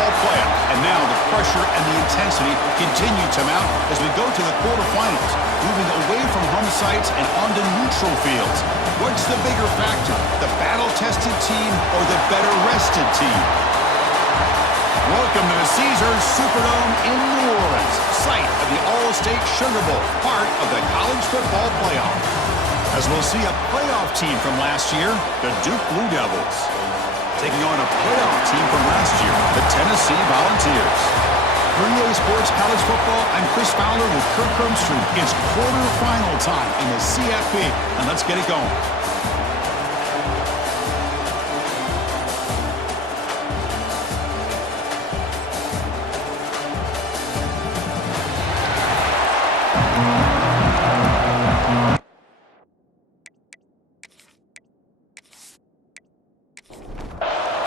football playoff. And now the pressure and the intensity continue to mount as we go to the quarterfinals, moving away from home sites and onto neutral fields. What's the bigger factor, the battle-tested team or the better-rested team? Welcome to the Caesars Superdome in New Orleans, site of the All-State Sugar Bowl, part of the college football playoff. As we'll see a playoff team from last year, the Duke Blue Devils, taking on a playoff team from last year, the Tennessee Volunteers. For EA Sports College Football, I'm Chris Fowler with Kirk Hermstreet. It's quarterfinal time in the CFP, and let's get it going.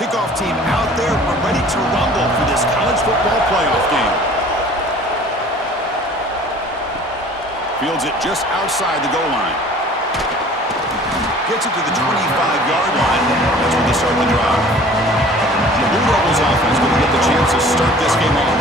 Kickoff team out there. We're ready to rumble for this college football playoff game. Fields it just outside the goal line. Gets it to the 25-yard line. That's where they start the drive. The Blue Devils offense going to get the chance to start this game off.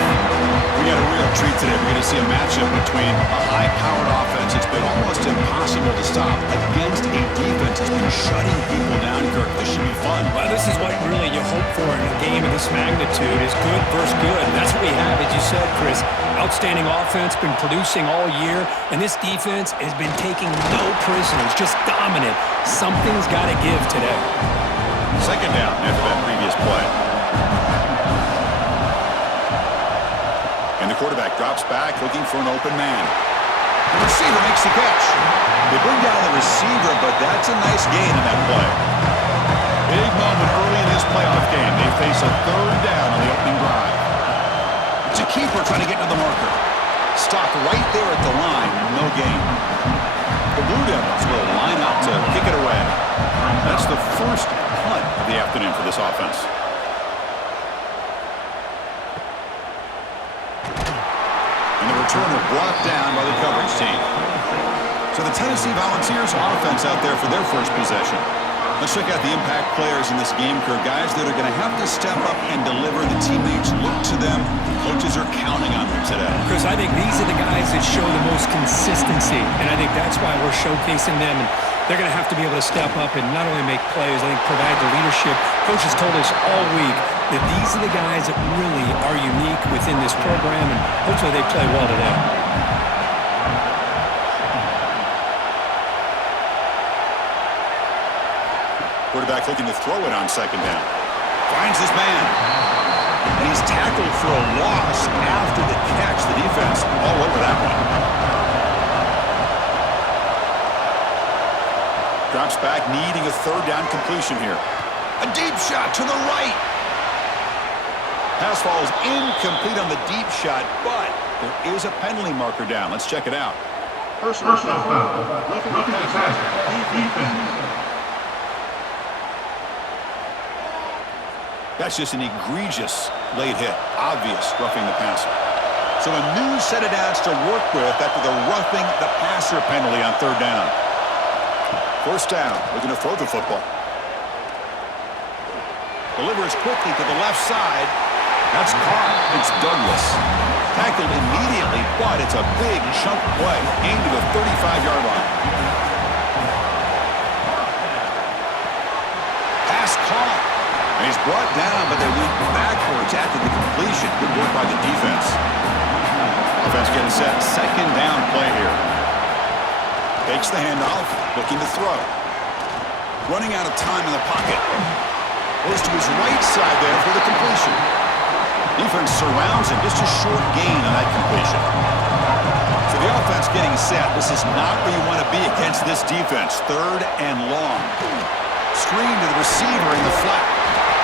We got a real treat today. We're going to see a matchup between a high-powered offense that's been almost impossible to stop against a defense that's been shutting people down, Kirk. This should be fun. Well, this is what really you hope for in a game of this magnitude is good versus good. That's what we have, as you said, Chris. Outstanding offense, been producing all year, and this defense has been taking no prisoners, just dominant. Something's got to give today. Second down after that previous play. And the quarterback drops back, looking for an open man. The receiver makes the catch. They bring down the receiver, but that's a nice gain in that play. Big moment early in this playoff game. They face a third down on the opening drive. It's a keeper trying to get to the marker. Stopped right there at the line, no gain. The Blue Devils will line up to kick it away. That's the first punt of the afternoon for this offense. And the returner brought down by the coverage team. So the Tennessee Volunteers offense out there for their first possession. Let's check out the impact players in this game, Kirk. Guys that are going to have to step up and deliver. The teammates look to them. Coaches are counting on them today. Chris, I think these are the guys that show the most consistency, and I think that's why we're showcasing them. And they're going to have to be able to step up and not only make plays, I think provide the leadership. Coaches told us all week that these are the guys that really are unique within this program, and hopefully they play well today. Quarterback looking to throw it on second down. Finds his man. And he's tackled for a loss after the catch. The defense all over that one. Drops back, needing a third down completion here. A deep shot to the right. Pass falls incomplete on the deep shot, but there is a penalty marker down. Let's check it out. Personal foul. Roughing the passer. Defense. That's just an egregious late hit. Obvious roughing the passer. So a new set of downs to work with after the roughing the passer penalty on third down. First down, looking to throw the football. Delivers quickly to the left side. That's caught. It's Douglas. Tackled immediately, but it's a big chunk play aimed to the 35-yard line. Pass caught. And he's brought down, but they went backwards after the completion. Good work by the defense. Offense getting set. Second down play here. Takes the handoff, looking to throw. Running out of time in the pocket. Goes to his right side there for the completion. Defense surrounds him. Just a short gain on that completion. So the offense getting set. This is not where you want to be against this defense. Third and long. Screen to the receiver in the flat.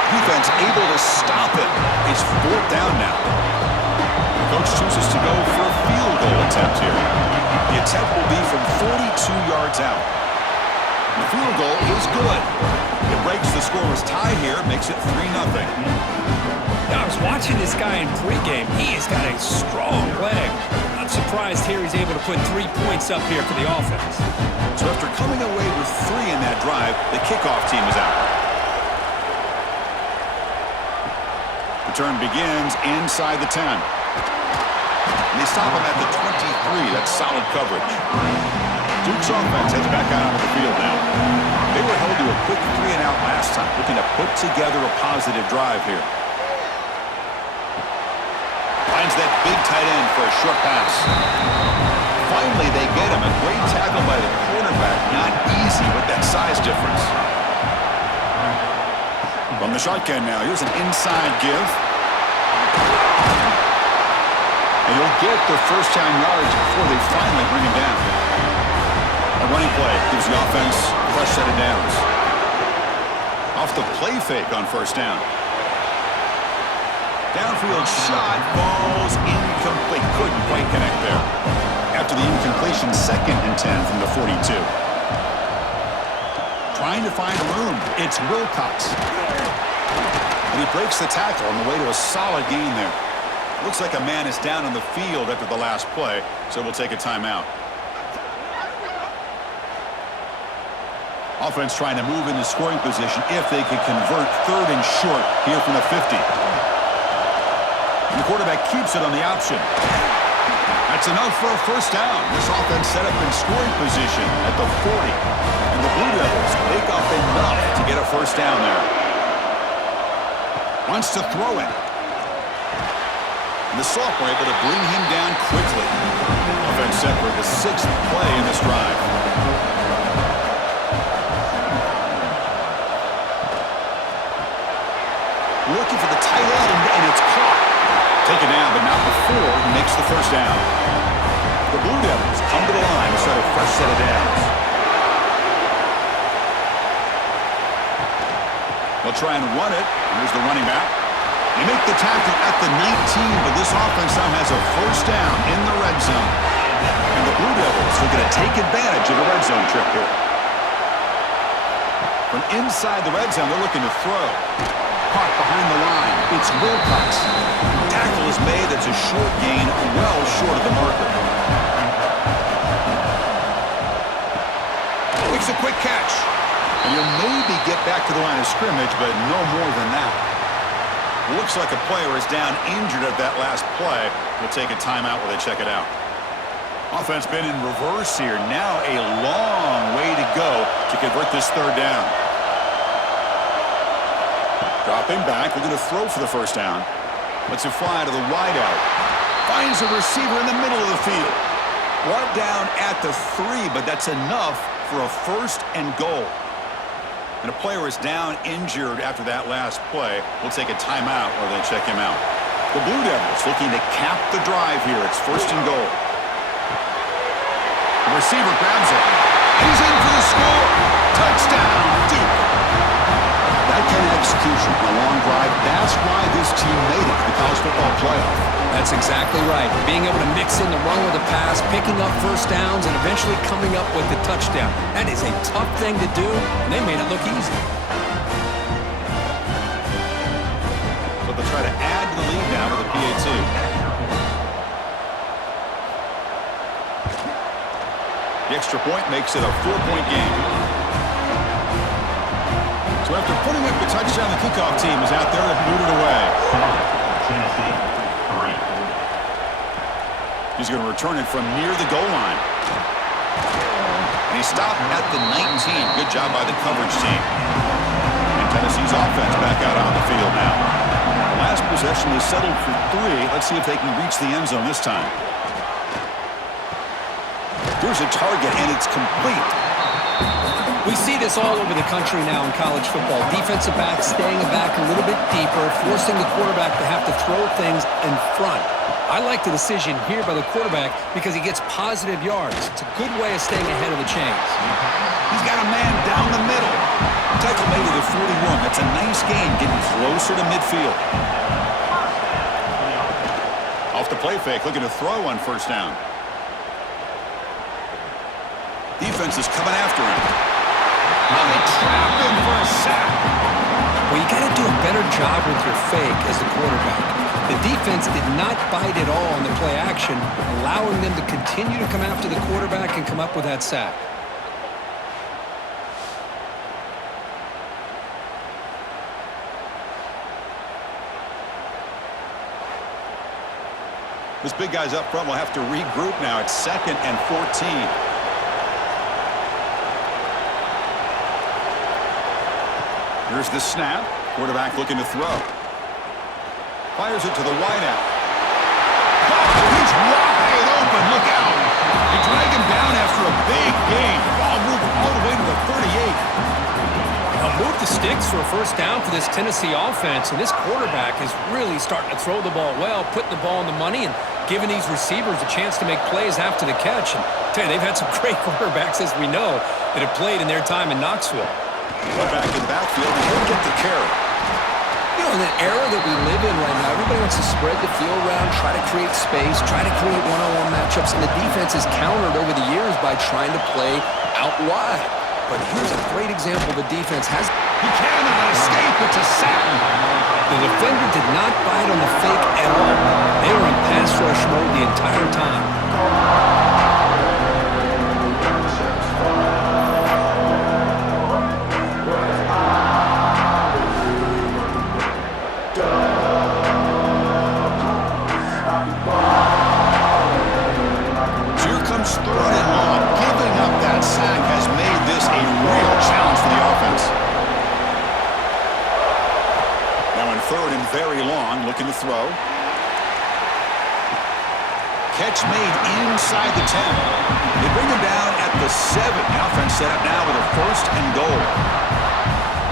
Defense able to stop it. It's fourth down now. The coach chooses to go for a field goal attempt here. The attempt will be from 42 yards out. The field goal is good. It breaks the scoreless tie here, makes it 3-0. Now, I was watching this guy in pregame. He has got a strong leg. Not surprised here he's able to put 3 points up here for the offense. So after coming away with 3 in that drive, the kickoff team is out. return begins inside the 10. And they stop him at the 23. That's solid coverage. Duke's offense heads back out onto the field now. They were held to a quick 3-and-out last time, looking to put together a positive drive here. Finds that big tight end for a short pass. Finally, they get him. A great tackle by the quarterback. Not easy with that size difference. From the shotgun now, here's an inside give. And he'll get the first down yards before they finally bring him down. A running play gives the offense a fresh set of downs. Off the play fake on first down. Downfield shot falls incomplete. Couldn't quite connect there. After the incompletion, 2nd and 10 from the 42. Trying to find room. It's Wilcox. And he breaks the tackle on the way to a solid gain there. Looks like a man is down on the field after the last play, so we'll take a timeout. Offense trying to move into scoring position if they can convert 3rd and short here from the 50. And the quarterback keeps it on the option. That's enough for a first down. This offense set up in scoring position at the 40. And the Blue Devils make up enough to get a first down there. Wants to throw it. And the sophomore able to bring him down quickly. Offense set for the 6th play in this drive. Looking for the tight end, and it's caught. Taken down, but not before he makes the first down. The Blue Devils come to the line to set a fresh set of downs. They'll try and run it. Here's the running back. They make the tackle at the 19, but this offense now has a first down in the red zone. And the Blue Devils are going to take advantage of the red zone trip here. From inside the red zone, they're looking to throw. Caught behind the line. It's Wilcox. Tackle is made. That's a short gain, well short of the marker. Makes a quick catch. And he'll maybe get back to the line of scrimmage, but no more than that. Looks like a player is down injured at that last play. We'll take a timeout while they check it out. Offense been in reverse here. Now a long way to go to convert this 3rd down. Dropping back, looking to throw for the first down. Lets it fly to the wideout. Finds a receiver in the middle of the field. Brought down at the 3, but that's enough for a 1st and goal. And a player is down injured after that last play. We'll take a timeout while they check him out. The Blue Devils looking to cap the drive here. It's 1st and goal. The receiver grabs it. He's in for the score. Touchdown, Duke. That kind of execution on a long drive, that's why this team made it to the college football playoff. That's exactly right. Being able to mix in the run with the pass, picking up first downs, and eventually coming up with the touchdown. That is a tough thing to do, and they made it look easy. So they'll try to add to the lead now with a PAT. The extra point makes it a 4-point game. So after putting up the touchdown, the kickoff team is out there to boot it away. He's going to return it from near the goal line. And he stopped at the 19. Good job by the coverage team. And Tennessee's offense back out on the field now. The last possession was settled for 3. Let's see if they can reach the end zone this time. Here's a target, and it's complete. We see this all over the country now in college football. Defensive backs staying back a little bit deeper, forcing the quarterback to have to throw things in front. I like the decision here by the quarterback because he gets positive yards. It's a good way of staying ahead of the chains. He's got a man down the middle. Tackle made to the 41. That's a nice gain, getting closer to midfield. Off the play fake, looking to throw on first down. Defense is coming after him. Oh, they trap him for a sack. Well, you got to do a better job with your fake as the quarterback. The defense did not bite at all on the play action, allowing them to continue to come after the quarterback and come up with that sack. This big guy's up front will have to regroup now. It's 2nd and 14. Here's the snap. Quarterback looking to throw. Fires it to the wideout. Oh, he's wide open. Look out. They drag him down after a big gain. Ball moved all the way to the 38. Move the sticks for a first down for this Tennessee offense, and this quarterback is really starting to throw the ball well, putting the ball on the money, and giving these receivers a chance to make plays after the catch. And I tell you, they've had some great quarterbacks, as we know, that have played in their time in Knoxville. Back in the backfield, and he'll get the carry. You know, in the era that we live in right now, everybody wants to spread the field around, try to create space, try to create one-on-one matchups, and the defense has countered over the years by trying to play out wide. But here's a great example the defense has. He cannot escape. It's a sack. The defender did not bite on the fake at all. They were in pass rush mode the entire time. Third and long. Giving up that sack has made this a real challenge for the offense. Now in 3rd and very long, looking to throw. Catch made inside the 10. They bring him down at the 7. The offense set up now with a 1st and goal.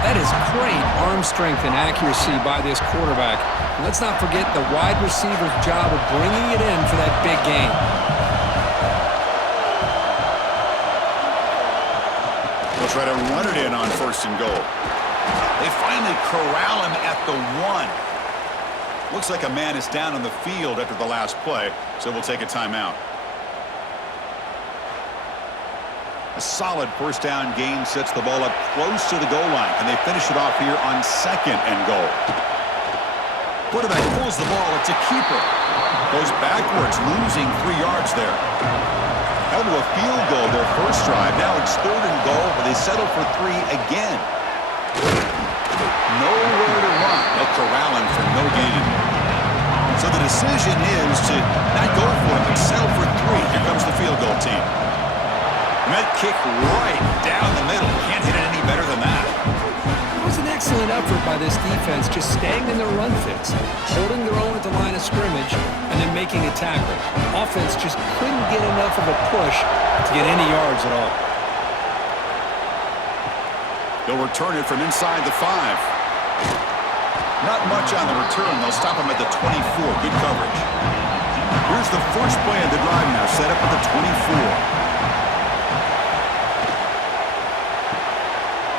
That is great arm strength and accuracy by this quarterback. And let's not forget the wide receiver's job of bringing it in for that big game. They'll try to run it in on 1st and goal. They finally corral him at the 1. Looks like a man is down on the field after the last play, so we'll take a timeout. A solid first down gain sets the ball up close to the goal line, and they finish it off here on 2nd and goal. Quarterback pulls the ball. It's a keeper. Goes backwards, losing 3 yards there. Held to a field goal their first drive. Now it's 3rd and goal, but they settle for 3 again. Nowhere to run. They'll corral him for no gain. So the decision is to not go for it, but settle for 3. Here comes the field goal team. And that kick right down the middle. Can't hit it any better than that. It was an excellent effort by this defense, just staying in their run fits, holding their own at the line of scrimmage, and then making a tackle. Offense just couldn't get enough of a push to get any yards at all. They'll return it from inside the 5. Not much on the return. They'll stop him at the 24. Good coverage. Here's the first play of the drive now, set up at the 24.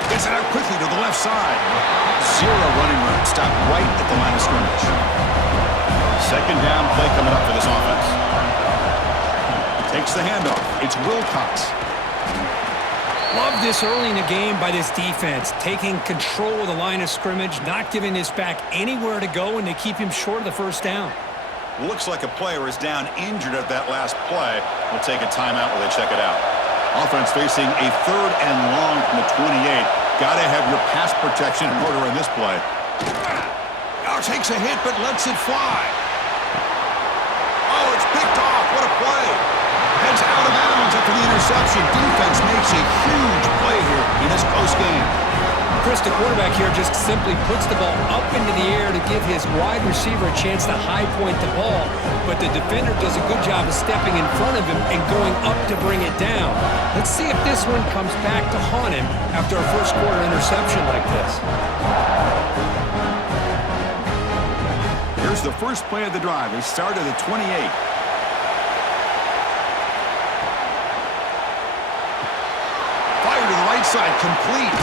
Gets it out quickly to the left side. 0 running room. Stopped right at the line of scrimmage. 2nd down play coming up for this offense. Takes the handoff. It's Wilcox. Love this early in the game by this defense, taking control of the line of scrimmage, not giving this back anywhere to go, and they keep him short of the first down. Looks like a player is down injured at that last play. We'll take a timeout while they check it out. Offense facing a 3rd and long from the 28. Got to have your pass protection in order in this play. Now takes a hit, but lets it fly. Oh, it's picked off. What a play. Heads out of bounds after the interception. Defense makes a huge play here in this close game. Chris, the quarterback here just simply puts the ball up into the air to give his wide receiver a chance to high point the ball, but the defender does a good job of stepping in front of him and going up to bring it down. Let's see if this one comes back to haunt him after a first quarter interception like this. Here's the first play of the drive. They start at the 28. Fire to the right side, complete.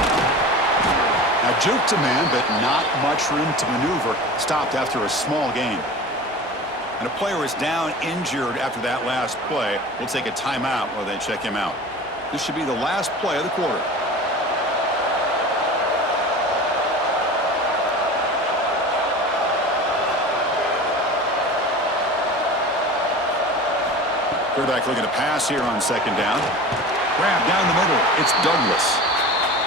Now juke to man, but not much room to maneuver. Stopped after a small gain. And a player is down injured after that last play. We'll take a timeout while they check him out. This should be the last play of the quarter. Quarterback looking to pass here on 2nd down. Grab down the middle. It's Douglas.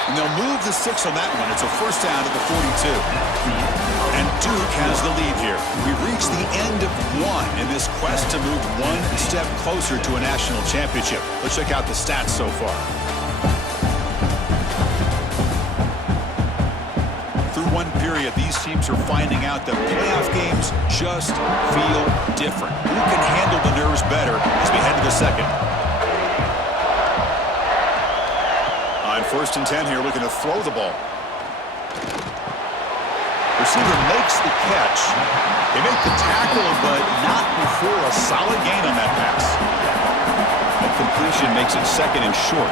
And they'll move the 6 on that one. It's a first down at the 42. And Duke has the lead here. We've reached the end of 1 in this this quest to move one step closer to a national championship. Let's check out the stats so far. Through one period, these teams are finding out that playoff games just feel different. Who can handle the nerves better as we head to the second? On 1st and 10 here, looking to throw the ball. Receiver makes the catch. They make the tackle, but not before a solid gain on that pass. A completion makes it 2nd and short.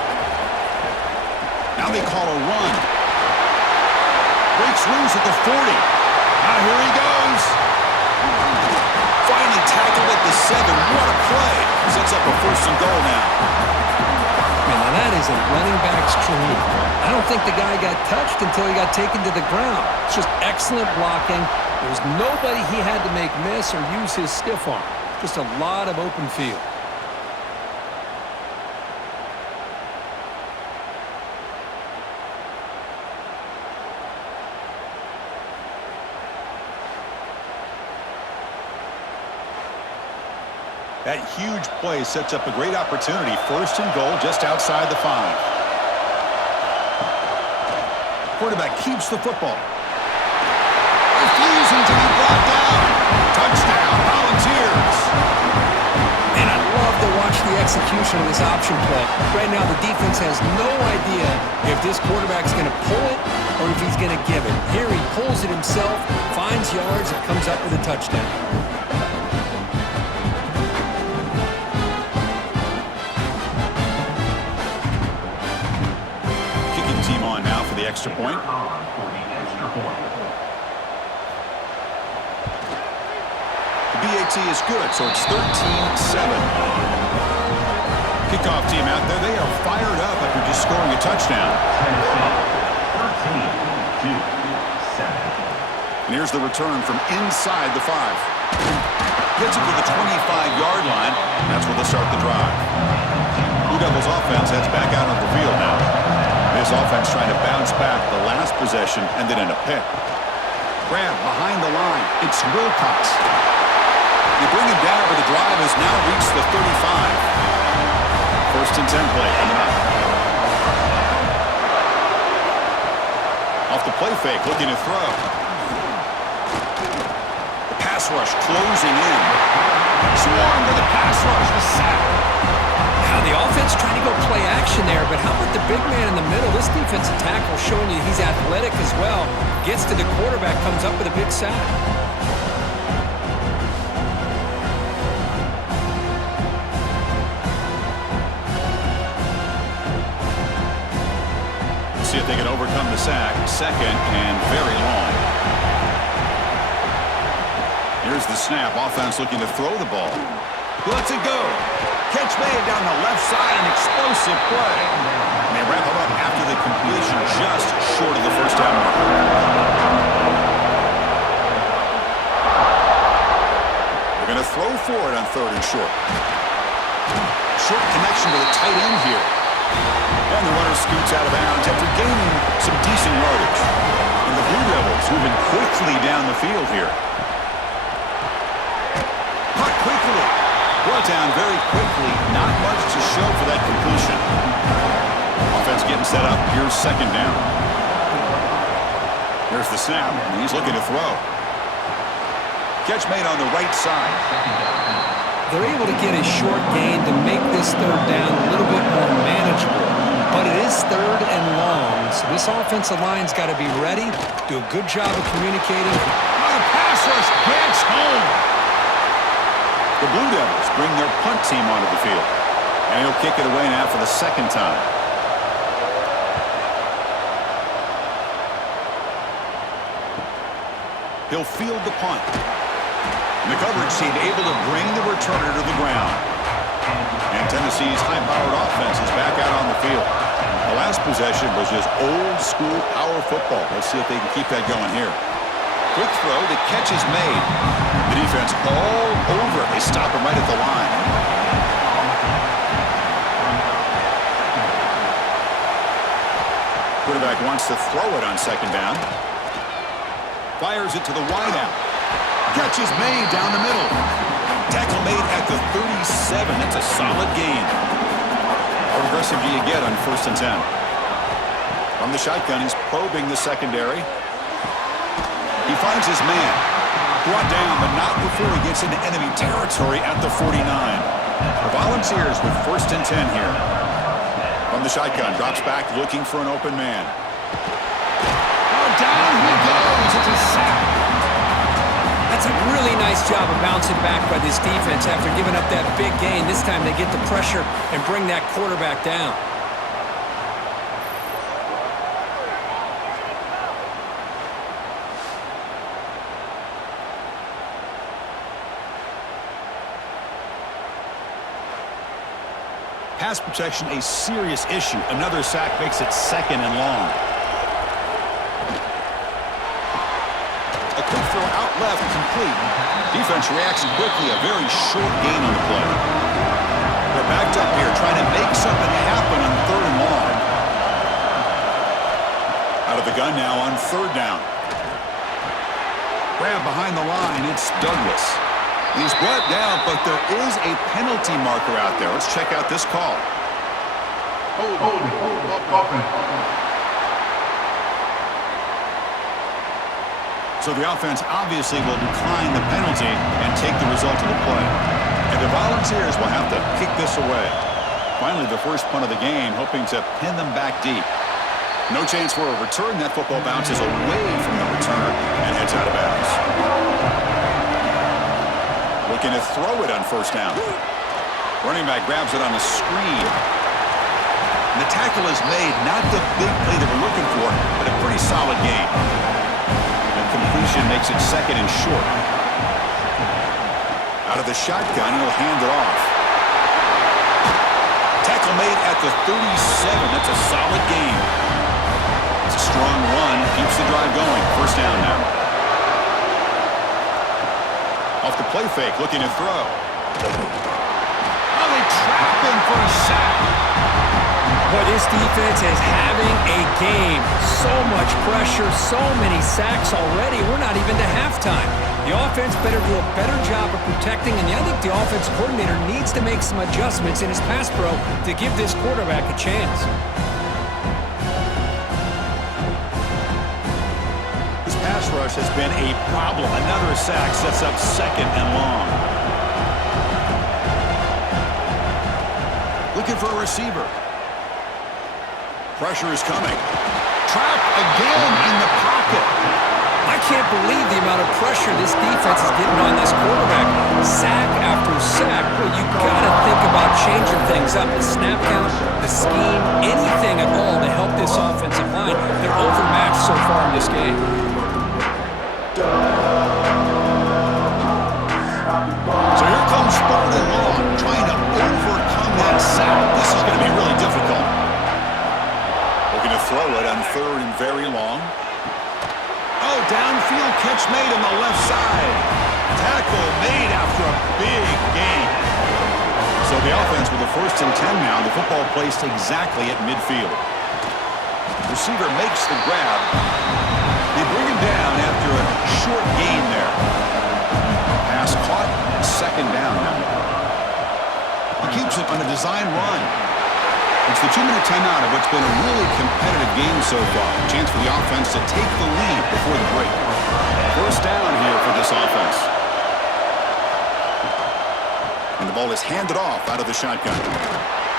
Now they call a run. Breaks loose at the 40. Now here he goes. Finally tackled at the 7. What a play. Sets up a 1st and goal now. Man, now that is a running back's dream. I don't think the guy got touched until he got taken to the ground. It's just excellent blocking. There was nobody he had to make miss or use his stiff arm. Just a lot of open field. That huge play sets up a great opportunity. 1st and goal just outside the 5. Quarterback keeps the football. Refusing to be brought down. Touchdown, Volunteers. And I love to watch the execution of this option play. Right now, the defense has no idea if this quarterback's going to pull it or if he's going to give it. Here he pulls it himself, finds yards, and comes up with a touchdown. Team on now for the extra point. The BAT is good, so it's 13-7. Kickoff team out there. They are fired up after just scoring a touchdown. 13-7. And here's the return from inside the 5. Gets it to the 25-yard line. That's where they'll start the drive. Blue Devils offense heads back out on the field now. This offense trying to bounce back. The last possession ended in a pick. Grab behind the line. It's Wilcox. They bring him down, but the drive has now reached the 35. 1st and 10 play coming up. Off the play fake, looking to throw. The pass rush closing in. Swarmed with the pass rush. The sack. The offense trying to go play action there, but how about the big man in the middle? This defensive tackle showing you he's athletic as well. Gets to the quarterback, comes up with a big sack. See if they can overcome the sack. 2nd and very long. Here's the snap. Offense looking to throw the ball. Lets it go. Catch made down the left side, an explosive play. And they wrap him up after the completion just short of the 1st down mark. They're going to throw for it on 3rd and short. Short connection to the tight end here. And the runner scoots out of bounds after gaining some decent yardage. And the Blue Devils moving quickly down the field here. Caught quickly. Brought down very quickly. Not much to show for that completion. Offense getting set up. Here's 2nd down. Here's the snap. And he's looking to throw. Catch made on the right side. They're able to get a short gain to make this 3rd down a little bit more manageable. But it is 3rd and long, so this offensive line's got to be ready, do a good job of communicating. Oh, the pass rush gets home. The Blue Devils bring their punt team onto the field. And he'll kick it away now for the 2nd time. He'll field the punt. And the coverage team able to bring the returner to the ground. And Tennessee's high-powered offense is back out on the field. The last possession was just old-school power football. Let's see if they can keep that going here. Quick throw, the catch is made. The defense all over. They stop him right at the line. Quarterback wants to throw it on 2nd down. Fires it to the wideout. Catch is made down the middle. Tackle That's a solid gain. How aggressive do you get on 1st and 10? From the shotgun, he's probing the secondary. He finds his man. Brought down, but not before he gets into enemy territory at the 49. The Volunteers with 1st and 10 here. From the shotgun, drops back looking for an open man. Oh, down he goes. It's a sack. That's a really nice job of bouncing back by this defense after giving up that big gain. This time they get the pressure and bring that quarterback down. Pass protection, a serious issue. Another sack makes it 2nd and long. A quick throw out left, complete. Defense reacts quickly, a very short gain on the play. They're backed up here, trying to make something happen on 3rd and long. Out of the gun now on 3rd down. Grab behind the line, it's Douglas. He's brought down, but there is a penalty marker out there. Let's check out this call. So the offense obviously will decline the penalty and take the result of the play. And the Volunteers will have to kick this away. Finally, the first punt of the game, hoping to pin them back deep. No chance for a return. That football bounces away from the returner and heads out of bounds. Looking to throw it on 1st down. Running back grabs it on the screen. And the tackle is made. Not the big play that we're looking for, but a pretty solid gain. And completion makes it 2nd and short. Out of the shotgun, he'll hand it off. Tackle made at the 37. That's a solid gain. It's a strong run. Keeps the drive going. 1st down now. Off the play fake, looking to throw. Oh, they trap him for a sack. Boy, this defense is having a game. So much pressure, so many sacks already. We're not even to halftime. The offense better do a better job of protecting, and I think the offense coordinator needs to make some adjustments in his pass pro to give this quarterback a chance. Pass rush has been a problem. Another sack sets up 2nd and long. Looking for a receiver. Pressure is coming. Trap again in the pocket. I can't believe the amount of pressure this defense is getting on this quarterback. Sack after sack. Well, you got to think about changing things up. The snap count, the scheme, anything at all to help this offensive line. They're overmatched so far in this game. So here comes 3rd and long, trying to overcome that sack. This is going to be really difficult. Looking to throw it on 3rd and very long. Oh, downfield catch made on the left side. Tackle made after a big gain. So the offense with the 1st and 10 now, the football placed exactly at midfield. Receiver makes the grab. They bring him down after a short gain there. Pass caught, 2nd down now. He keeps it on a design run. It's the 2-minute timeout of what's been a really competitive game so far. A chance for the offense to take the lead before the break. 1st down here for this offense. And the ball is handed off out of the shotgun.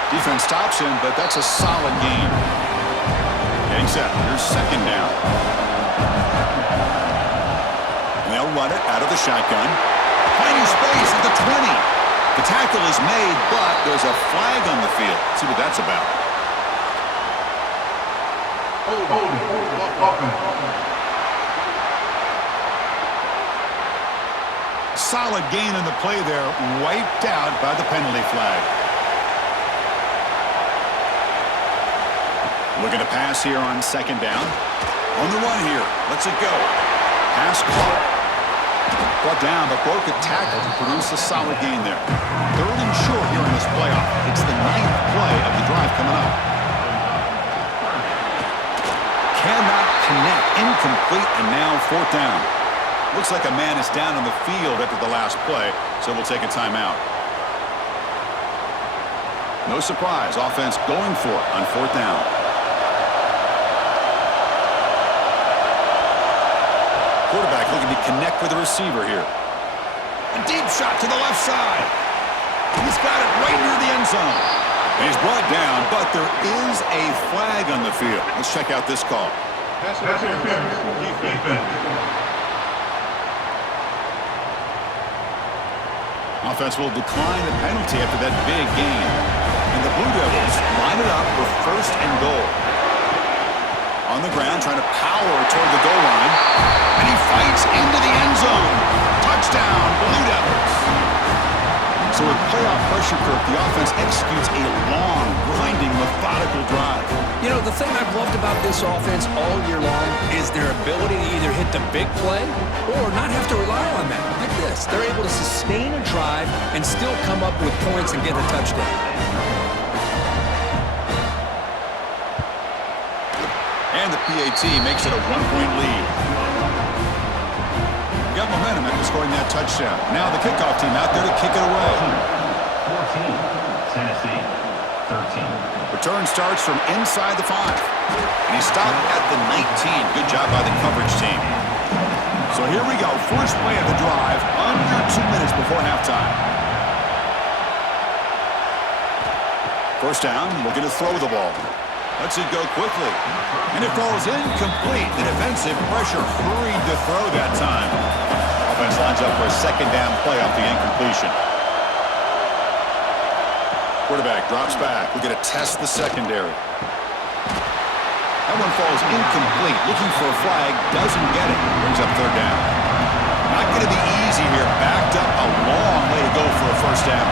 Defense stops him, but that's a solid gain. Getting set. Here's 2nd down. And they'll run it out of the shotgun. Finding space at the 20. The tackle is made, but there's a flag on the field. Let's see what that's about. Solid gain in the play there, wiped out by the penalty flag. Looking to pass here on 2nd down. On the run here. Lets it go. Pass caught. Brought down, but broke a tackle to produce a solid gain there. 3rd and short here in this playoff. It's the 9th play of the drive coming up. Cannot connect. Incomplete, and now 4th down. Looks like a man is down on the field after the last play, so we'll take a timeout. No surprise, offense going for it on 4th down. Quarterback looking to connect with the receiver here. A deep shot to the left side. He's got it right near the end zone. And he's brought down, but there is a flag on the field. Let's check out this call. Pass interference. Defense. Offense will decline the penalty after that big gain. And the Blue Devils line it up for 1st and goal. On the ground, trying to power toward the goal line. And he fights into the end zone. Touchdown, Blue Devils. So with playoff pressure curve, the offense executes a long, grinding, methodical drive. You know, the thing I've loved about this offense all year long is their ability to either hit the big play or not have to rely on that. Like this, they're able to sustain a drive and still come up with points and get a touchdown. And the PAT makes it a 1-point lead. Got momentum after scoring that touchdown. Now the kickoff team out there to kick it away. 14. Tennessee. 13. Return starts from inside the 5. And he stopped at the 19. Good job by the coverage team. So here we go. First play of the drive. Under 2 minutes before halftime. First down. Looking to throw the ball. Lets it go quickly. And it falls incomplete. The defensive pressure hurried to throw that time. Offense lines up for a 2nd down play off the incompletion. Quarterback drops back. We're going to test the secondary. That one falls incomplete. Looking for a flag. Doesn't get it. Brings up 3rd down. Not going to be easy here. Backed up a long way to go for a 1st down.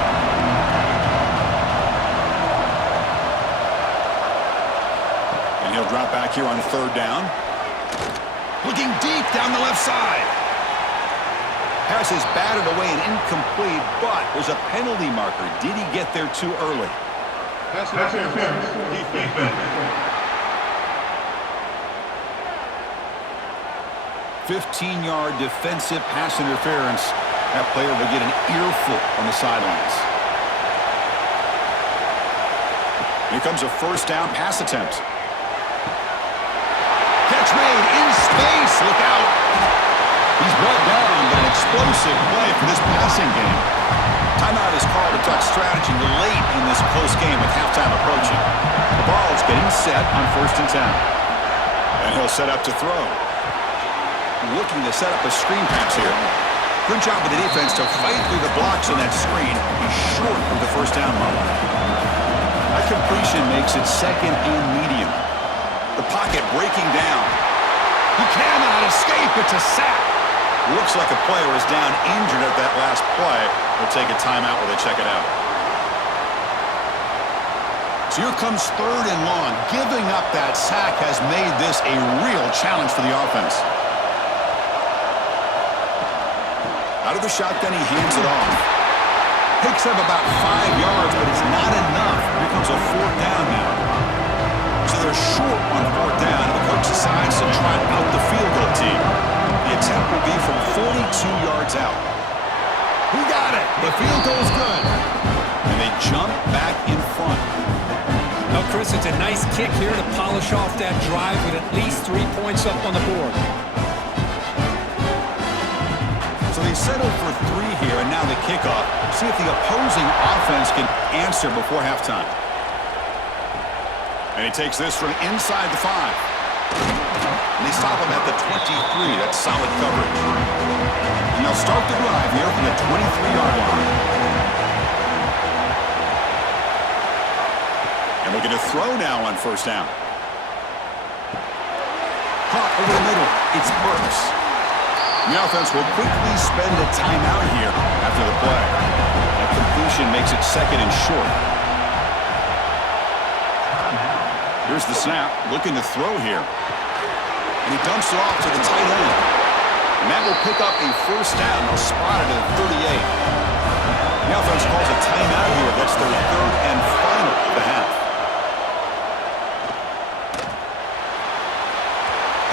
He'll drop back here on 3rd down. Looking deep down the left side. Pass is batted away and incomplete, but there's a penalty marker. Did he get there too early? Pass interference. Defense. 15-yard defensive pass interference. That player will get an earful on the sidelines. Here comes a 1st down pass attempt. Catch made in space. Look out. He's brought down, but an explosive play for this passing game. Timeout is called to talk strategy late in this close game with halftime approaching. The ball is getting set on 1st and 10. And he'll set up to throw. Looking to set up a screen pass here. Good job with the defense to fight through the blocks on that screen. He's short with the 1st down model. That completion makes it 2nd and medium. The pocket breaking down. He cannot escape. It's a sack. Looks like a player is down injured at that last play. They'll take a timeout while they check it out. So here comes 3rd and long. Giving up that sack has made this a real challenge for the offense. Out of the shotgun, he hands it off. Picks up about 5 yards, but it's not enough. Here comes a 4th down now. So they're short on 4th down, and the coach decides to try out the field goal team. The attempt will be from 42 yards out. He got it. The field goal's good. And they jump back in front. Well, Chris, it's a nice kick here to polish off that drive with at least 3 points up on the board. So they settle for 3 here, and now the kickoff. See if the opposing offense can answer before halftime. And he takes this from inside the 5. And they stop him at the 23. That's solid coverage. And they'll start the drive here from the 23-yard line. And we're going to throw now on 1st down. Caught over the middle. It's Burks. The offense will quickly spend a timeout here after the play. That completion makes it 2nd and short. Here's the snap, looking to throw here. And he dumps it off to the tight end. And that will pick up a 1st down. They'll spot it at 38. The offense calls a timeout here. That's their 3rd and final of the half.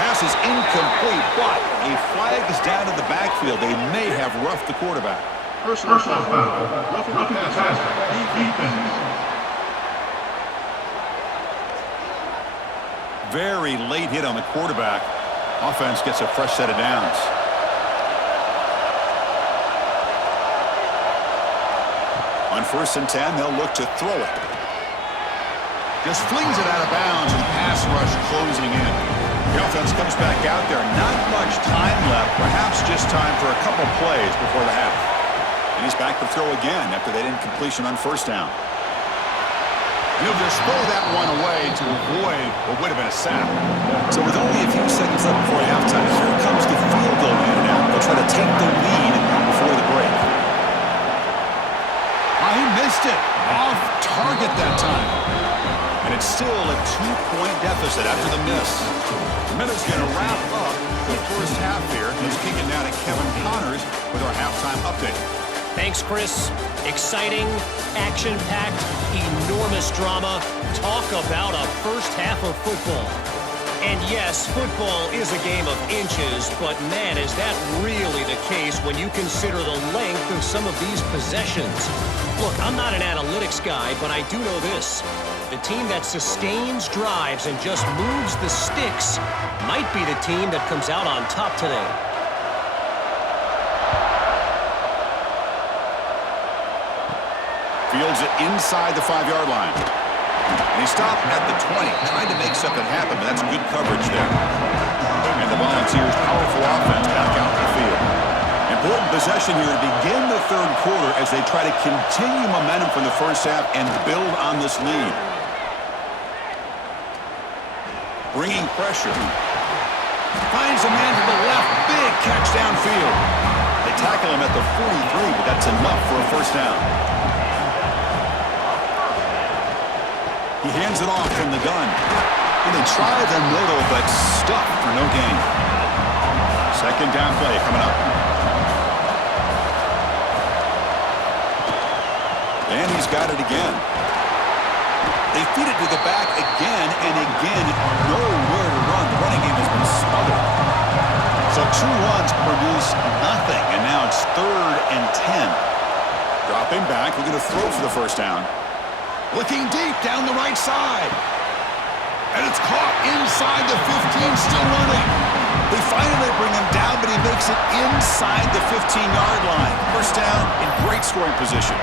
Pass is incomplete, but a flag is down in the backfield. They may have roughed the quarterback. Personal foul. Roughing the passer. Defense. very late hit on the quarterback. Offense gets a fresh set of downs. On 1st and 10, they'll look to throw it. Just flings it out of bounds, and pass rush closing in. The offense comes back out there. Not much time left, perhaps just time for a couple plays before the half. And he's back to throw again after that incompletion on 1st down. He'll just throw that one away to avoid what would have been a sack. So with only a few seconds left before halftime, here comes the field goal unit now. They'll try to take the lead before the break. He missed it. Off target that time. And it's still a 2-point deficit after the miss. The Minutes going to wrap up the first half here. He's kicking down to Kevin Connors with our halftime update. Thanks, Chris. Exciting, action-packed, enormous drama. Talk about a first half of football. And yes, football is a game of inches, but man, is that really the case when you consider the length of some of these possessions. Look, I'm not an analytics guy, but I do know this. The team that sustains drives and just moves the sticks might be the team that comes out on top today. Fields it inside the 5-yard line. And he stopped at the 20, trying to make something happen, but that's good coverage there. And the Volunteers' powerful offense back out in the field. Important possession here to begin the third quarter as they try to continue momentum from the first half and build on this lead. Bringing pressure. Finds a man to the left. Big catch downfield. They tackle him at the 43, but that's enough for a first down. He hands it off from the gun. And they try the middle, but stuffed for no gain. Second down play coming up. And he's got it again. They feed it to the back again and again. Nowhere to run. The running game has been smothered. So 2 runs produce nothing. And now it's 3rd and 10. Dropping back. We're going to throw for the first down. Looking deep down the right side. And it's caught inside the 15, still running. They finally bring him down, but he makes it inside the 15-yard line. First down in great scoring position.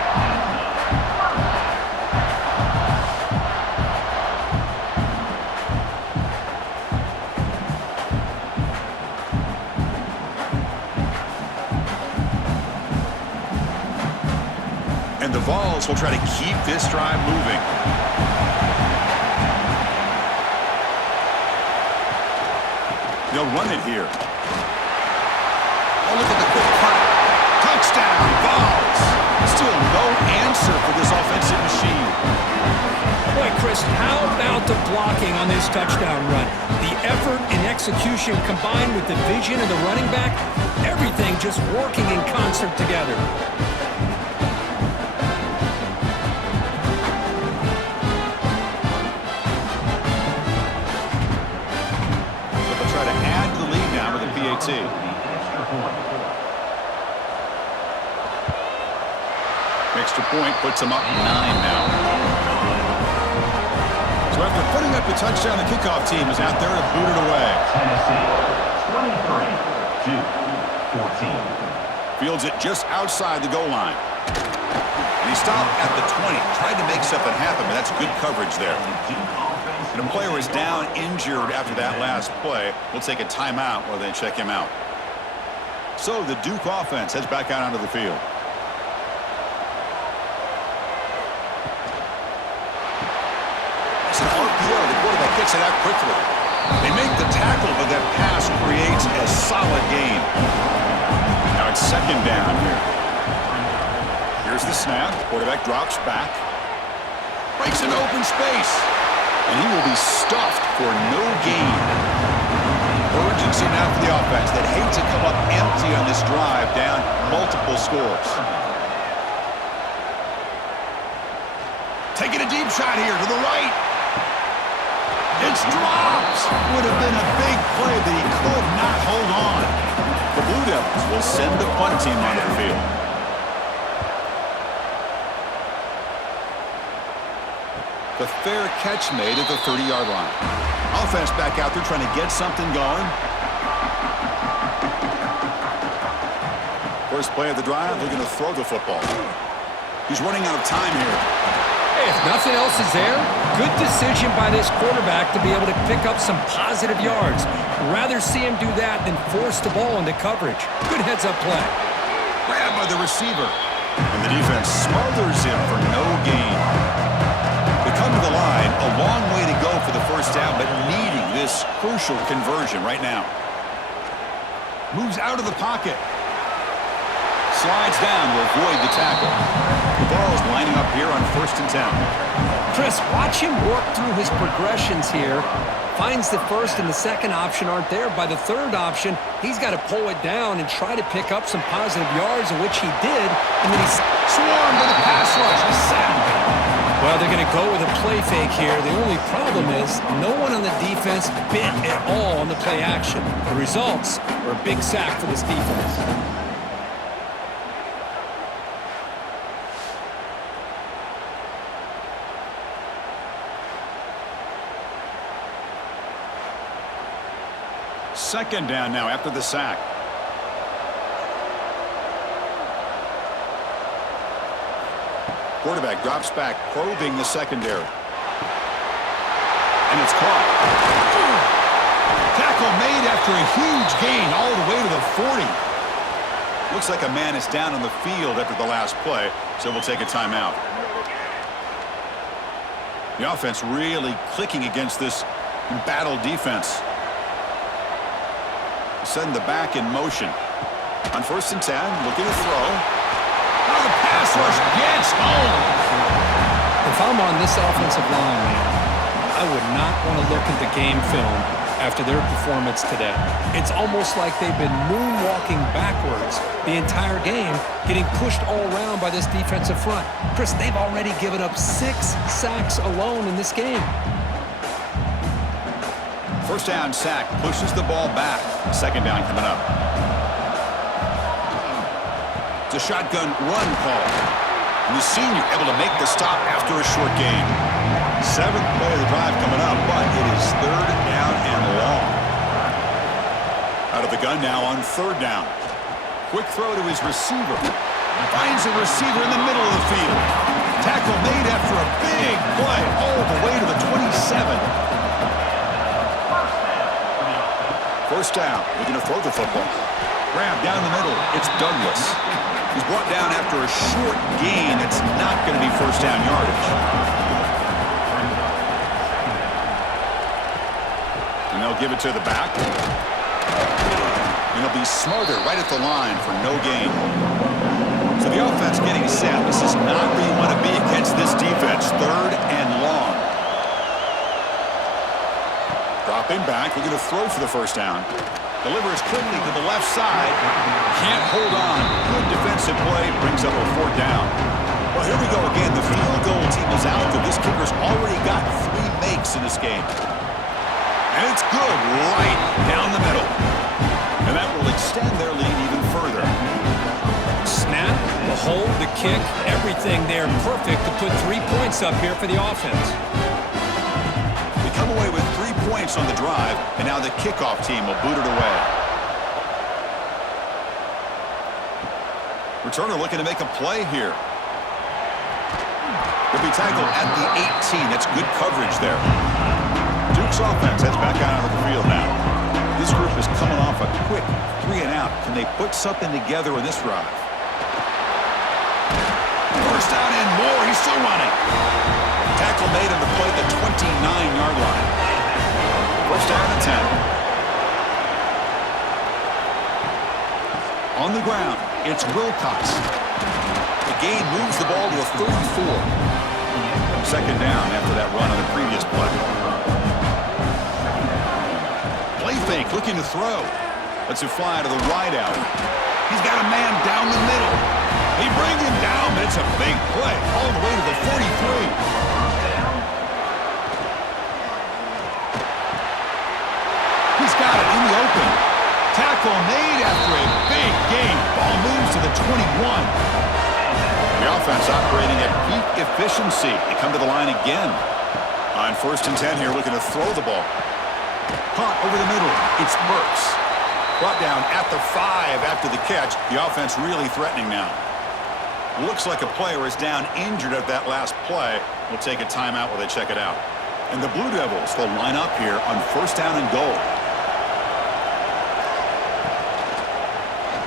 And the Vols will try to keep this drive moving. They'll run it here. Oh, look at the quick cut. Touchdown, Vols. Still no answer for this offensive machine. Boy, Chris, how about the blocking on this touchdown run? The effort and execution combined with the vision of the running back, everything just working in concert together. Extra point puts them up 9 now. So after putting up the touchdown, the kickoff team is out there to boot it away. Tennessee, 23-14. Fields it just outside the goal line. And he stopped at the 20, tried to make something happen, but that's good coverage there. And a player is down injured after that last play. We'll take a timeout while they check him out. So the Duke offense heads back out onto the field. It's an RPO. The quarterback gets it out quickly. They make the tackle, but that pass creates a solid gain. Now it's second down here. Here's the snap. Quarterback drops back. Breaks into open space. And he will be stuffed for no gain. Urgency now for the offense that hate to come up empty on this drive, down multiple scores. Taking a deep shot here to the right. It's dropped. Would have been a big play, but he could not hold on. The Blue Devils will send the punt team onto the field. The fair catch made at the 30-yard line. Offense back out there trying to get something going. First play of the drive, they're going to throw the football. He's running out of time here. Hey, if nothing else is there, good decision by this quarterback to be able to pick up some positive yards. Rather see him do that than force the ball into coverage. Good heads-up play. Grabbed by the receiver. And the defense smothers him for no gain. They come to the line, a long way to go for the first down, but needing this crucial conversion right now. Moves out of the pocket. Slides down to avoid the tackle. The ball's lining up here on 1st and 10. Chris, watch him work through his progressions here. Finds the first and the second option aren't there. By the third option, he's got to pull it down and try to pick up some positive yards, in which he did. And then he's Swarmed with a pass rush. A sack. Well, they're going to go with a play fake here. The only problem is no one on the defense bit at all on the play action. The results are a big sack for this defense. Second down now after the sack. Quarterback drops back, probing the secondary. And it's caught. Tackle made after a huge gain all the way to the 40. Looks like a man is down on the field after the last play, so we'll take a timeout. The offense really clicking against this battle defense. Send the back in motion. On 1st and 10, looking to throw. Now the pass rush gets home. If I'm on this offensive line, man, I would not want to look at the game film after their performance today. It's almost like they've been moonwalking backwards the entire game, getting pushed all around by this defensive front. Chris, they've already given up 6 sacks alone in this game. First down sack pushes the ball back. Second down coming up. It's a shotgun run call. And the senior able to make the stop after a short gain. 7th play of the drive coming up, but it is 3rd down and long. Out of the gun now on 3rd down. Quick throw to his receiver. Finds a receiver in the middle of the field. Tackle made after a big play all the way to the 27. First down, we're going to throw the football. Grab down the middle, it's Douglas. He's brought down after a short gain. It's not going to be first down yardage. And they'll give it to the back. And he'll be smothered right at the line for no gain. So the offense getting set. This is not where you want to be against this defense. 3rd and long. Dropping back, we're going to throw for the first down. Delivers quickly to the left side. Can't hold on. Good defensive play. Brings up a 4th down. Well, here we go again. The field goal team is out there. This kicker's already got 3 makes in this game. And it's good right down the middle. And that will extend their lead even further. Snap, the hold, the kick, everything there perfect to put 3 points up here for the offense. They come away with 3 points on the drive, and now the kickoff team will boot it away. Returner looking to make a play here. He'll be tackled at the 18. That's good coverage there. Duke's offense heads back out onto the field now. This group is coming off a quick 3 and out. Can they put something together in this drive? First down and more. He's still running. Tackle made on the play at the 29-yard line. First down and 10. On the ground, it's Wilcox. The gain moves the ball to a 34. Second down after that run on the previous play. Play fake, looking to throw. Lets it fly to the wideout. He's got a man down the middle. They bring him down, but it's a big play all the way to the 43. He's got it in the open. Tackle made after a big gain. Ball moves to the 21. The offense operating at peak efficiency. They come to the line again. On 1st and 10 here, looking to throw the ball. Caught over the middle. It's Burks. Brought down at the 5 after the catch. The offense really threatening now. Looks like a player is down injured at that last play. We'll take a timeout while they check it out. And the Blue Devils will line up here on 1st down and goal.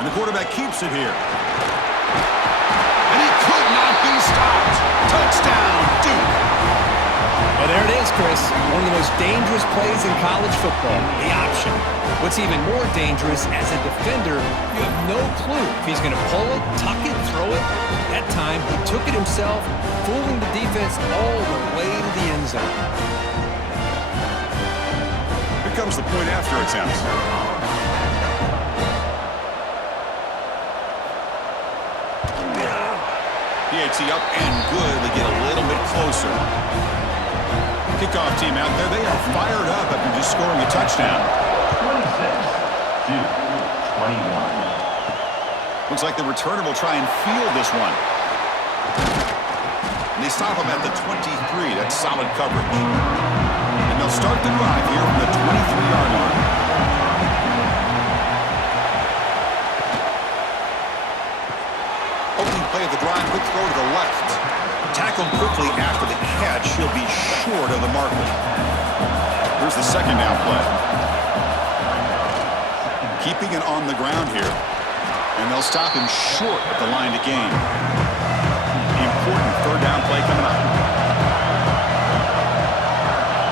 And the quarterback keeps it here. And he could not be stopped. Touchdown, Duke. Well, there it is, Chris. One of the most dangerous plays in college football, the option. What's even more dangerous, as a defender, you have no clue if he's going to pull it, tuck it, throw it. That time, he took it himself, fooling the defense all the way to the end zone. Here comes the point after attempt. PAT up and good. They get a little bit closer. Kickoff team out there. They are fired up after just scoring a touchdown. 26-21. Looks like the returner will try and field this one. And they stop him at the 23. That's solid coverage. And they'll start the drive here from the 23-yard line. Opening play of the drive, quick throw to the left. Tackled quickly after the catch. He'll be short of the marker. Here's the 2nd down play. Keeping it on the ground here. And they'll stop him short at the line to gain. Important 3rd down play coming up.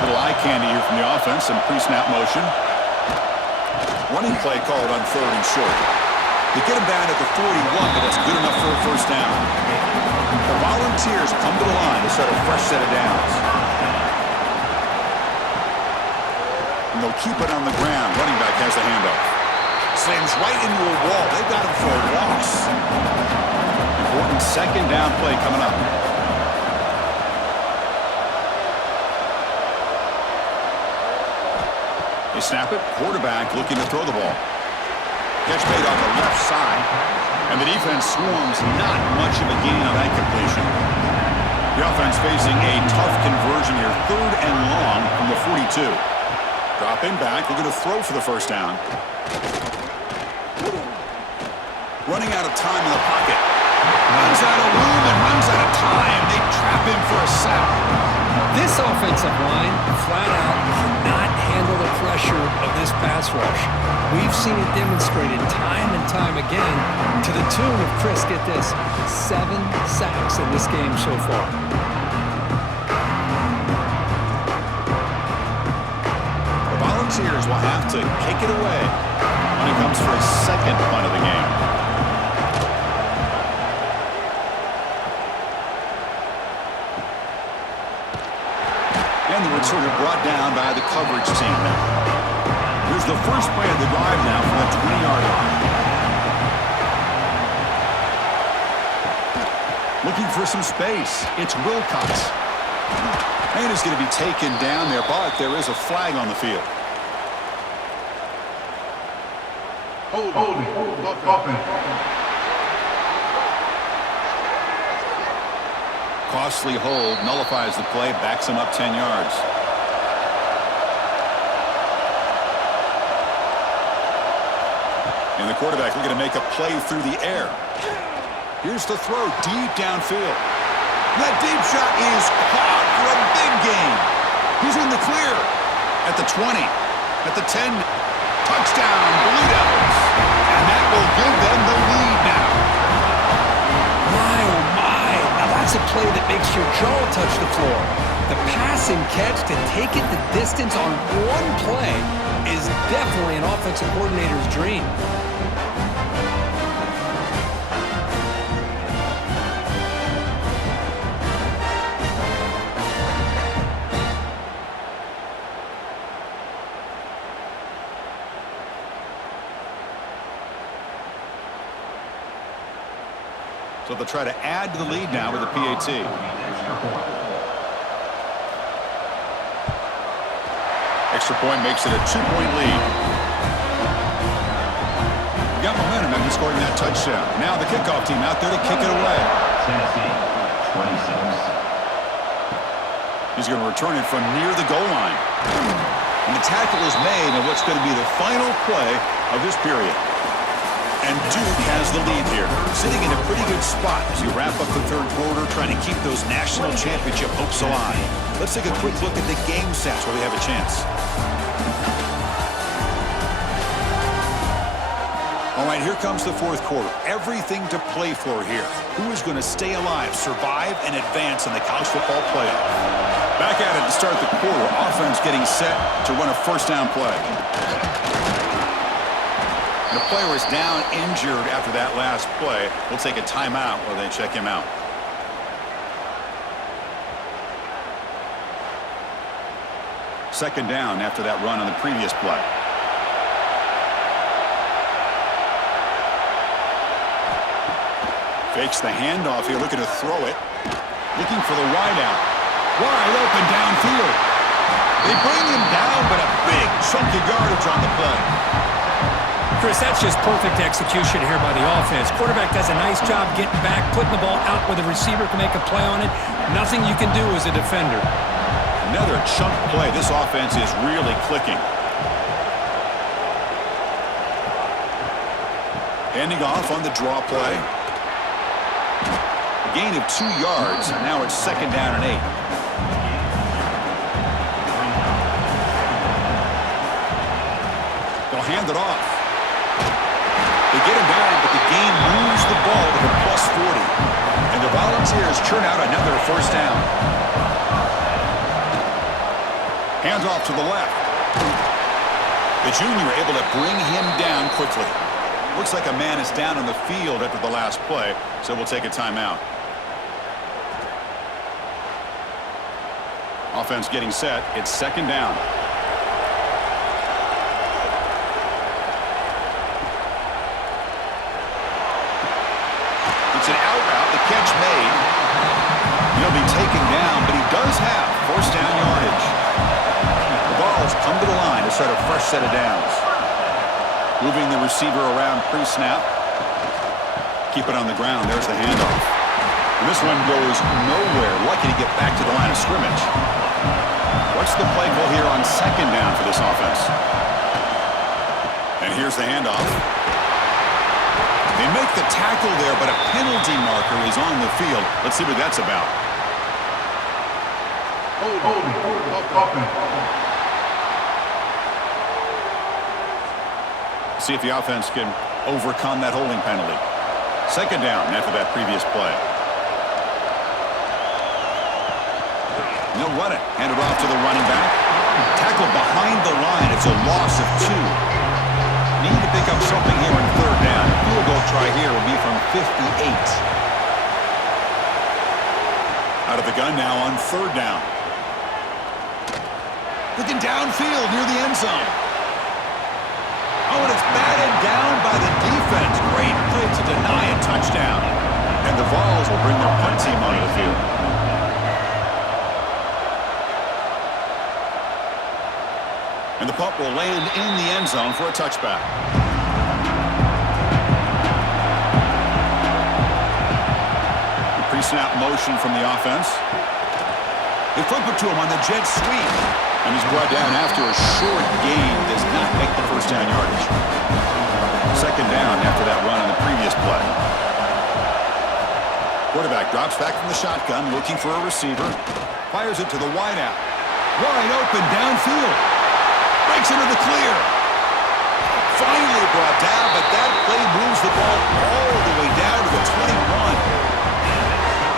Little eye candy here from the offense. Some pre-snap motion. Running play called on 3rd and short. They get him down at the 41, but that's good enough for a 1st down. The Volunteers come to the line to start a fresh set of downs. And they'll keep it on the ground. Running back has the handoff. Slams right into a wall. They've got him for a loss. Important 2nd down play coming up. They snap it. Quarterback looking to throw the ball. Catch made on the left side. And the defense swarms. Not much of a gain on that completion. The offense facing a tough conversion here. 3rd and long from the 42. Dropping back. Looking to throw for the 1st down. Running out of time in the pocket. Runs out of room and runs out of time. They trap him for a sack. This offensive line, flat out, cannot handle the pressure of this pass rush. We've seen it demonstrated time and time again to the tune of, Chris, get this, 7 sacks in this game so far. The Volunteers will have to kick it away when it comes for a 2nd punt of the game. And the returner brought down by the coverage team now. Here's the first play of the drive now from the 20-yard line. Looking for some space. It's Wilcox. And is going to be taken down there, but there is a flag on the field. Holding. Offense. Costly hold, nullifies the play, backs him up 10 yards. And the quarterback looking to make a play through the air. Here's the throw, deep downfield. That deep shot is caught for a big gain. He's in the clear at the 20, at the 10. Touchdown, Blue Devils. And that will give them the lead now. My, oh my. Now that's a play that makes your jaw touch the floor. The pass and catch to take it the distance on one play is definitely an offensive coordinator's dream. So they'll try to add to the lead now with a PAT. Extra point makes it a 2-point lead. Got momentum after scoring that touchdown. Now the kickoff team out there to kick it away. Tennessee, 26. He's going to return it from near the goal line. And the tackle is made on what's going to be the final play of this period. And Duke has the lead here, sitting in a pretty good spot as you wrap up the third quarter, trying to keep those national championship hopes alive. Let's take a quick look at the game stats while we have a chance. All right, here comes the fourth quarter. Everything to play for here. Who is going to stay alive, survive, and advance in the college football playoff? Back at it to start the quarter. Offense getting set to run a first down play. The player is down injured after that last play. We'll take a timeout while they check him out. Second down after that run on the previous play. Fakes the handoff here, looking to throw it. Looking for the wide out. Wide open downfield. They bring him down, but a big chunk of yardage on the play. Chris, that's just perfect execution here by the offense. Quarterback does a nice job getting back, putting the ball out where the receiver can make a play on it. Nothing you can do as a defender. Another chunk play. This offense is really clicking. Handing off on the draw play. A gain of 2 yards. Now it's second down and 8. They'll hand it off. They get him down, but the game moves the ball to the +40. And the Volunteers churn out another first down. Hands off to the left. The junior able to bring him down quickly. Looks like a man is down on the field after the last play, so we'll take a timeout. Offense getting set. It's second down. It's an out route. The catch made. He'll be taken down, but he does have first down yardage. The ball's come to the line to start a fresh set of downs. Moving the receiver around pre-snap. Keep it on the ground. There's the handoff. And this one goes nowhere. Lucky to get back to the line of scrimmage. What's the play call here on second down for this offense? And here's the handoff. They make the tackle there, but a penalty marker is on the field. Let's see what that's about. See if the offense can overcome that holding penalty. Second down after that previous play. And they'll run it. Hand it off to the running back. Tackle behind the line. It's a loss of 2. Need to pick up something here on third down. Field goal try here will be from 58. Out of the gun now on third down. Looking downfield near the end zone. Oh, and it's batted down by the defense. Great play to deny a touchdown. And the Vols will bring their punt team onto the field. And the punt will land in the end zone for a touchback. The pre-snap motion from the offense. They flip it to him on the jet sweep. And he's brought down after a short gain. Does not make the first down yardage. Second down after that run on the previous play. Quarterback drops back from the shotgun, looking for a receiver. Fires it to the wideout. Wide open downfield. Breaks into the clear. Finally brought down, but that play moves the ball all the way down to the 21.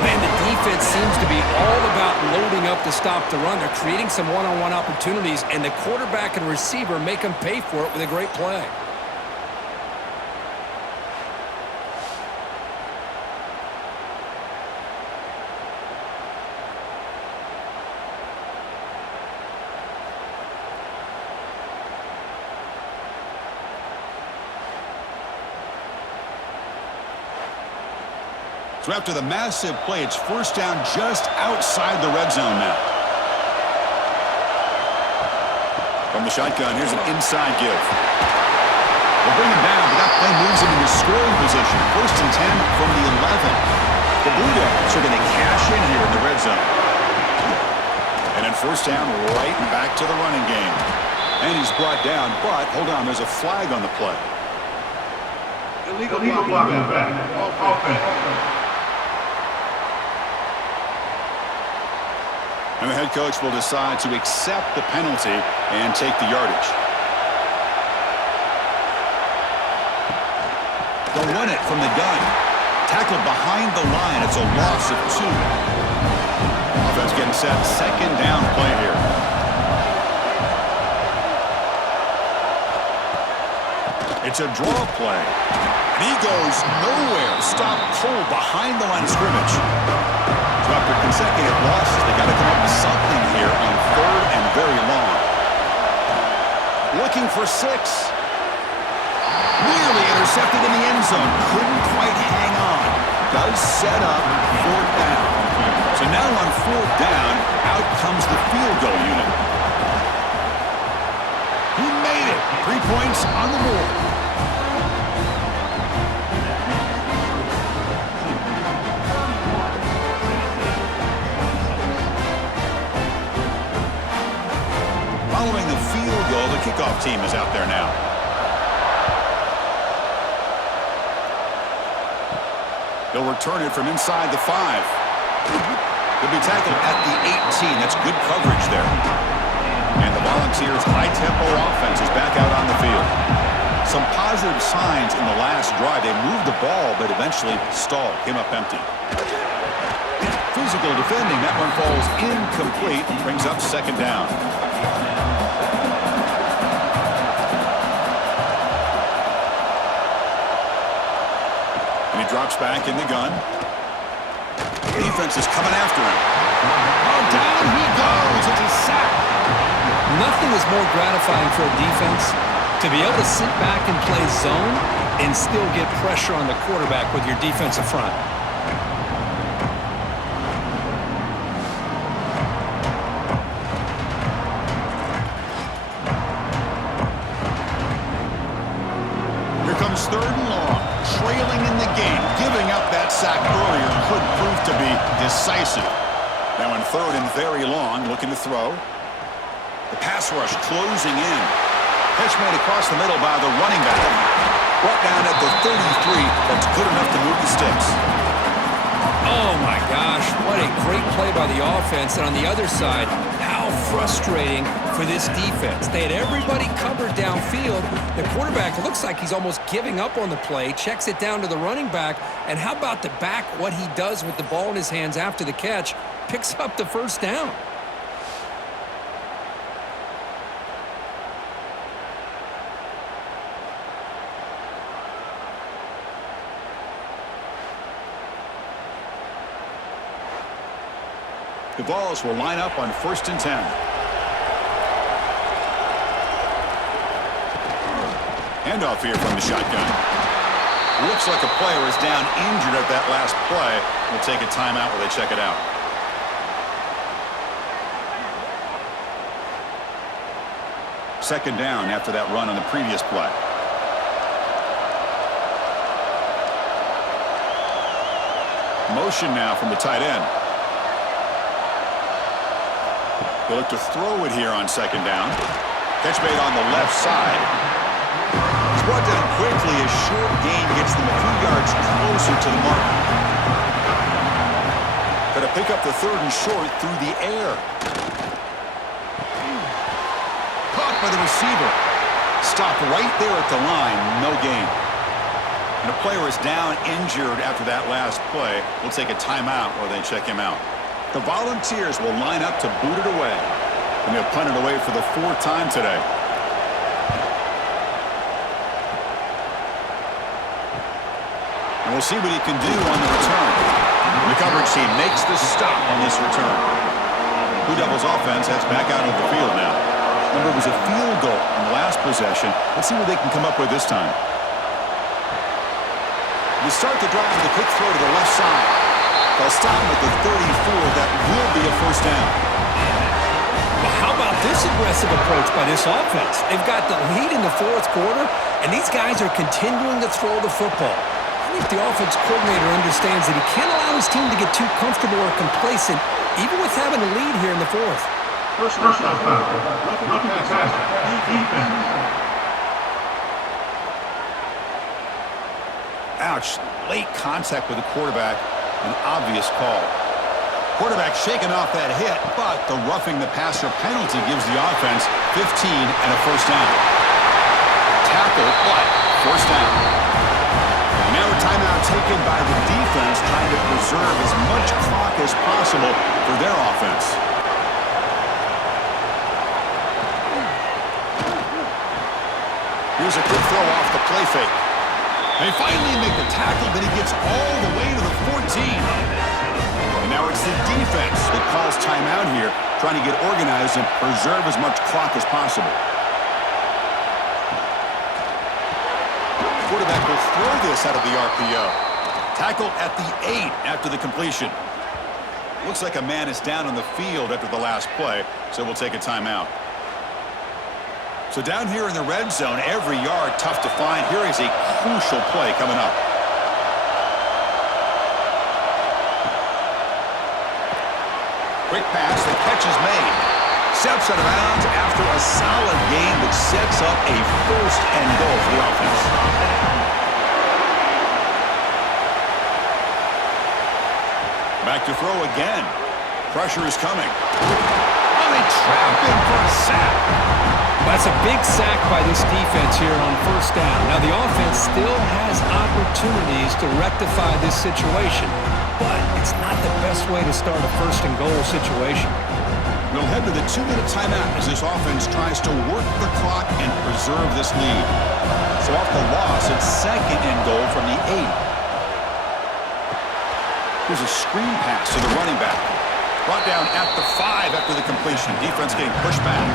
Man, the defense seems to be all about loading up to stop the run. They're creating some one-on-one opportunities, and the quarterback and receiver make them pay for it with a great play. So after the massive play, it's first down just outside the red zone now. From the shotgun, here's an inside give. They'll bring him down, but that play moves him into scoring position. First and 10 from the 11. The Blue Devils are going to cash in here in the red zone. And And then first down, right back to the running game. And he's brought down, but hold on, there's a flag on the play. Illegal blocking back. Offense. And the head coach will decide to accept the penalty and take the yardage. They'll run it from the gun. Tackled behind the line. It's a loss of 2. Offense getting set. Second down play here. It's a draw play. And he goes nowhere. Stop cold behind the line of scrimmage. So after consecutive losses, they got to come up with something here on 3rd and very long. Looking for 6. Nearly intercepted in the end zone. Couldn't quite hang on. Does set up 4th down. So now on 4th down, out comes the field goal unit. He made it. 3 points on the board. Following the field goal, the kickoff team is out there now. They'll return it from inside the 5. They'll be tackled at the 18. That's good coverage there. And the Volunteers' high-tempo offense is back out on the field. Some positive signs in the last drive. They moved the ball, but eventually stalled. Came up empty. Physical defending. That one falls incomplete. Brings up second down. Drops back in the gun. Defense is coming after him. Oh, down he goes. It's a sack. Nothing is more gratifying for a defense to be able to sit back and play zone and still get pressure on the quarterback with your defensive front. Here comes 3rd and long. Trailing in the game, giving up that sack earlier could prove to be decisive. Now in 3rd and very long, looking to throw. The pass rush closing in. Catch made across the middle by the running back. Brought down at the 33. That's good enough to move the sticks. Oh my gosh, what a great play by the offense. And on the other side, how frustrating for this defense. They had everybody covered downfield. The quarterback looks like he's almost giving up on the play, checks it down to the running back, and how about the back, what he does with the ball in his hands after the catch, picks up the first down. The Vols will line up on 1st and 10. Handoff here from the shotgun. Looks like a player is down injured at that last play. We'll take a timeout while they check it out. Second down after that run on the previous play. Motion now from the tight end. They look to throw it here on second down. Catch made on the left side. It's brought down quickly as short gain gets them a few yards closer to the mark. Got to pick up the 3rd and short through the air. Caught by the receiver. Stopped right there at the line. No gain. And a player is down injured after that last play. We'll take a timeout while they check him out. The Volunteers will line up to boot it away. And they'll punt it away for the 4th time today. And we'll see what he can do on the return. The coverage team makes the stop on this return. Blue Devils offense heads back out of the field now. Remember, it was a field goal in the last possession. Let's see what they can come up with this time. They start the drive with a quick throw to the left side. They'll stop him at the 34. That will be a first down. Well, how about this aggressive approach by this offense? They've got the lead in the 4th quarter, and these guys are continuing to throw the football. I think the offense coordinator understands that he can't allow his team to get too comfortable or complacent, even with having a lead here in the 4th. Personal foul. Looking fantastic. Defense. Ouch. Late contact with the quarterback. An obvious call. Quarterback shaking off that hit, but the roughing the passer penalty gives the offense 15 and a first down. Tackle, but first down. And now a timeout taken by the defense, trying to preserve as much clock as possible for their offense. Here's a good throw off the play fake. They finally make the tackle, but he gets all the way to the 14. And now it's the defense that calls timeout here, trying to get organized and preserve as much clock as possible. Quarterback will throw this out of the RPO. Tackle at the 8 after the completion. Looks like a man is down on the field after the last play, so we'll take a timeout. So down here in the red zone, every yard tough to find. Here is a crucial play coming up. Quick pass, the catch is made. Steps out of bounds after a solid game, which sets up a first and goal for the offense. Back to throw again. Pressure is coming. Oh, they trap him for a sack. That's a big sack by this defense here on first down. Now, the offense still has opportunities to rectify this situation, but it's not the best way to start a first and goal situation. We'll head to the 2-minute timeout as this offense tries to work the clock and preserve this lead. So off the loss, it's second and goal from the 8. Here's a screen pass to the running back. Brought down at the 5 after the completion. Defense getting pushed back.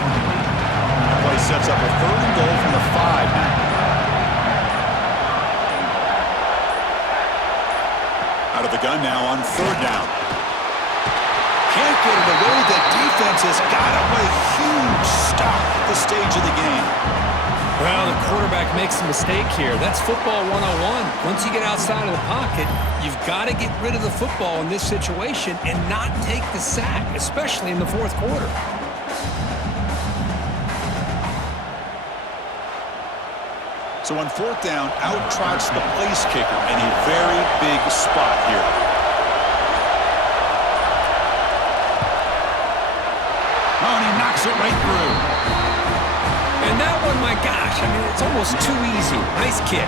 The play sets up a third and goal from the 5 now. Out of the gun now on third down. Can't get it away. The defense has got him. What a huge stop at this stage of the game. Well, the quarterback makes a mistake here. That's football 101. Once you get outside of the pocket, you've got to get rid of the football in this situation and not take the sack, especially in the fourth quarter. So on fourth down, out trots the place kicker in a very big spot here. Oh, and he knocks it right through. And that one, my gosh, I mean, it's almost too easy. Nice kick.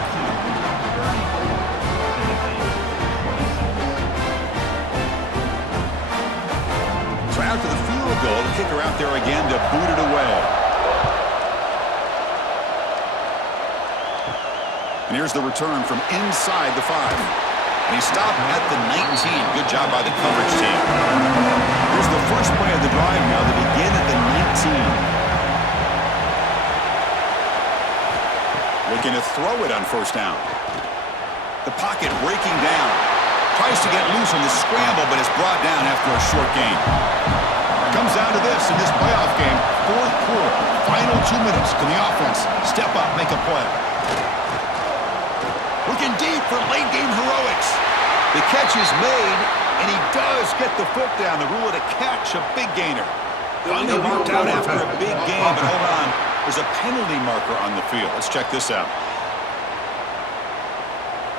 So after the field goal, the kicker out there again to boot it away. And here's the return from inside the 5. And he stopped at the 19. Good job by the coverage team. Here's the first play of the drive now. They begin at the 19. Looking to throw it on first down. The pocket breaking down. Tries to get loose on the scramble, but is brought down after a short gain. It comes down to this in this playoff game. Fourth quarter, final 2 minutes. Can the offense step up, make a play? Looking deep for late game heroics. The catch is made, and he does get the foot down. The rule of the catch, a big gainer. Finally marked out after a big game, but hold on. There's a penalty marker on the field. Let's check this out.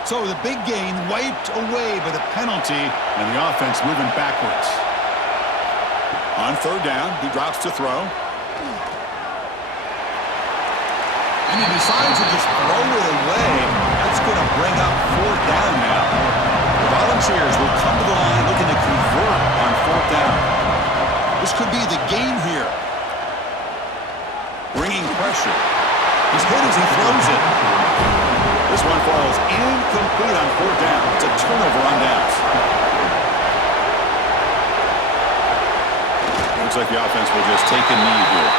So the big gain wiped away by the penalty, and the offense moving backwards. On third down, he drops to throw. And he decides to just throw it away. That's going to bring up fourth down now. The Volunteers will come to the line looking to convert on fourth down. This could be the game here. Bringing pressure. He's hit as he throws it. This one falls incomplete on fourth down. It's a turnover on downs. Looks like the offense will just take a knee here.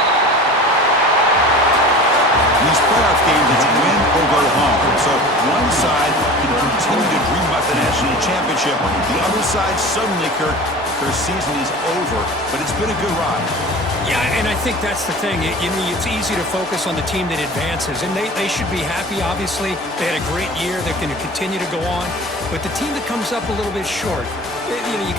In these playoff games, it's win or go home. So one side can continue to dream about the national championship. The other side suddenly, Kirk, their season is over. But it's been a good ride. Yeah, and I think that's the thing. It's easy to focus on the team that advances, and they should be happy, obviously. They had a great year. They're going to continue to go on. But the team that comes up a little bit short, you can